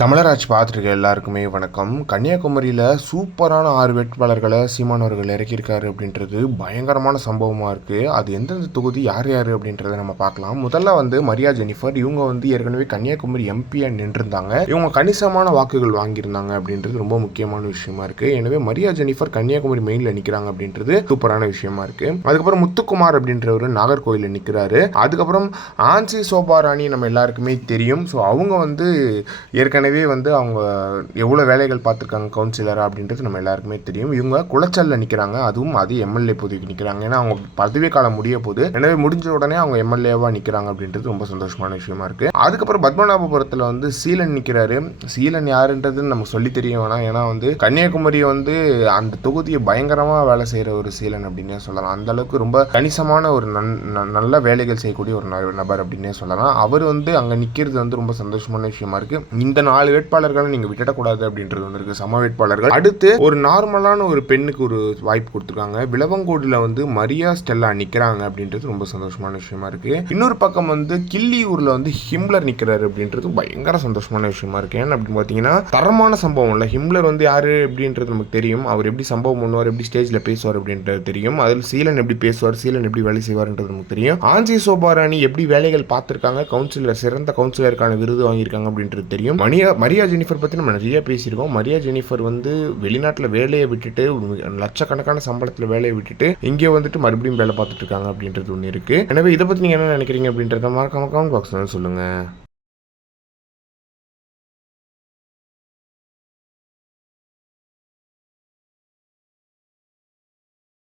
தமிழராஜ் பார்த்துருக்க எல்லாருக்குமே வணக்கம். கன்னியாகுமரியில் சூப்பரான ஆறு வேட்பாளர்களை சீமானவர்கள் இறக்கியிருக்காரு அப்படின்றது பயங்கரமான சம்பவமாக இருக்குது அது எந்தெந்த தொகுதி யார் யார் அப்படின்றத நம்ம பார்க்கலாம். முதல்ல வந்து மரியா ஜெனிஃபர் இவங்க வந்து ஏற்கனவே கன்னியாகுமரி எம்பியாக நின்றுருந்தாங்க. இவங்க கணிசமான வாக்குகள் வாங்கியிருந்தாங்க அப்படின்றது ரொம்ப முக்கியமான விஷயமா இருக்குது எனவே மரியா ஜெனிஃபர் கன்னியாகுமரி மெயினில் நிற்கிறாங்க அப்படின்றது சூப்பரான விஷயமா இருக்குது அதுக்கப்புறம் முத்துக்குமார் அப்படின்றவர் நாகர்கோயிலில் நிற்கிறாரு அதுக்கப்புறம் ஆன்சி சோபாராணி நம்ம எல்லாருக்குமே தெரியும். ஸோ அவங்க வந்து ஏற்கனவே வந்து அவங்க எவ்வளோ வேலைகள் பார்த்துருக்காங்க கவுன்சிலராக அப்படின்றது நம்ம எல்லாருக்குமே தெரியும். இவங்க குளச்சலில் நிற்கிறாங்க அதுவும் அது எம்எல்ஏ பதவிக்கு நிற்கிறாங்க ஏன்னா அவங்க பதவி காலம் முடிய போகுது எனவே முடிஞ்ச உடனே அவங்க எம்எல்ஏவாக நிற்கிறாங்க அப்படின்றது ரொம்ப சந்தோஷமான விஷயமா இருக்குது அதுக்கப்புறம் பத்மநாபபுரத்தில் வந்து சீலன் நிற்கிறாரு சீலன் யாருன்றது நமக்கு சொல்லி தெரிய வேணாம். ஏன்னா வந்து கன்னியாகுமரி வந்து அந்த தொகுதியை பயங்கரமாக வேலை செய்கிற ஒரு சீலன் அப்படின்னே சொல்லலாம். அந்த அளவுக்கு ரொம்ப கணிசமான ஒரு நன் ந- நல்ல வேலைகள் செய்யக்கூடிய ஒரு நபர் அப்படின்னே சொல்லலாம். அவர் வந்து அங்கே நிற்கிறது வந்து ரொம்ப சந்தோஷமான விஷயமா இருக்குது இந்த நாள் நாலு வேட்பாளர்களை நீங்கள் விட்டுடக்கூடாது அப்படின்றது ஒன்று இருக்கு. சம வேட்பாளர்கள். அடுத்து ஒரு நார்மலான ஒரு பெண்ணுக்கு ஒரு வாய்ப்பு கொடுத்துருக்காங்க. விளவங்கோடுல வந்து மரியா ஸ்டெல்லா நிற்கிறாங்க அப்படின்றது ரொம்ப சந்தோஷமான விஷயமா இருக்கு. இன்னொரு பக்கம் வந்து கிள்ளியூரில் வந்து ஹிம்லர் நிற்கிறாரு அப்படின்றது பயங்கர சந்தோஷமான விஷயமா இருக்கு. ஏன்னு அப்படின்னு பார்த்தீங்கன்னா தரமான சம்பவம் இல்லை. ஹிம்லர் வந்து யாரு அப்படின்றது நமக்கு தெரியும். அவர் எப்படி சம்பவம் பண்ணுவார் எப்படி ஸ்டேஜில் பேசுவார் அப்படின்றது தெரியும். அதில் சீலன் எப்படி பேசுவார் சீலன் எப்படி வேலை செய்வார்ன்றது நமக்கு தெரியும். ஆஞ்சி சோபாராணி எப்படி வேலைகள் பார்த்துருக்காங்க கவுன்சிலர் சிறந்த கவுன்சிலருக்கான விருது வாங்கியிருக்காங்க அப்படின்றது தெரியும். மணி மரியா மரியா ஜெனிஃபர் பற்றி நம்ம நிறைய பேசியிருக்கோம். மரியா ஜெனிஃபர் வந்து வெளிநாட்டில் வேலையை விட்டுட்டு லட்சக்கணக்கான சம்பளத்தில் வேலையை விட்டுட்டு இங்கே வந்துட்டு மறுபடியும் வேலை பார்த்துட்டு இருக்காங்க அப்படின்றது ஒன்று இருக்குது எனவே இதை பற்றி நீங்கள் என்ன நினைக்கிறீங்க அப்படின்றத மறக்காம கமெண்ட் பாக்ஸ் சொல்லுங்கள்